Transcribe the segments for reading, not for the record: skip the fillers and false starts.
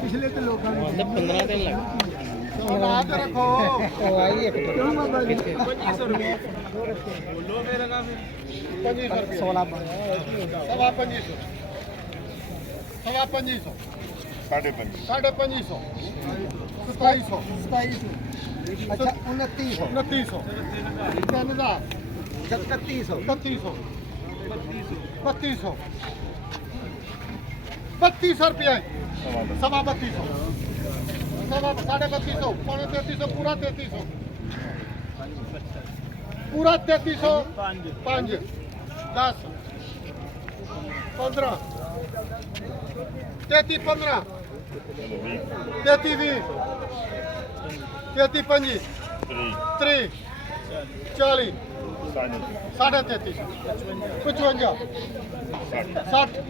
पिछले तो लोग 15 दिन लगा रखो 2500 रुपये बोलो मेरा नाम 16 सवा 2500 सवा 2500 साढ़े 2500 2700 अच्छा 2900 3200 रुपया सवा 3200 सवा साढ़े 3200 पौने 3300 पूरा 3300 पूरा 3300 5 10 15 33 15 33 20 33 25 30 40 साढ़े 3300 55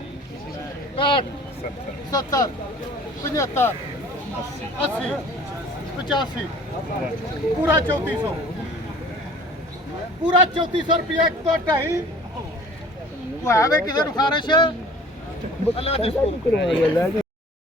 60 60 70 75 80 85 पूरा 3400 पूरा 3400 रुपया एक तो ढाई वो है वे किसी खारिश अल्लाह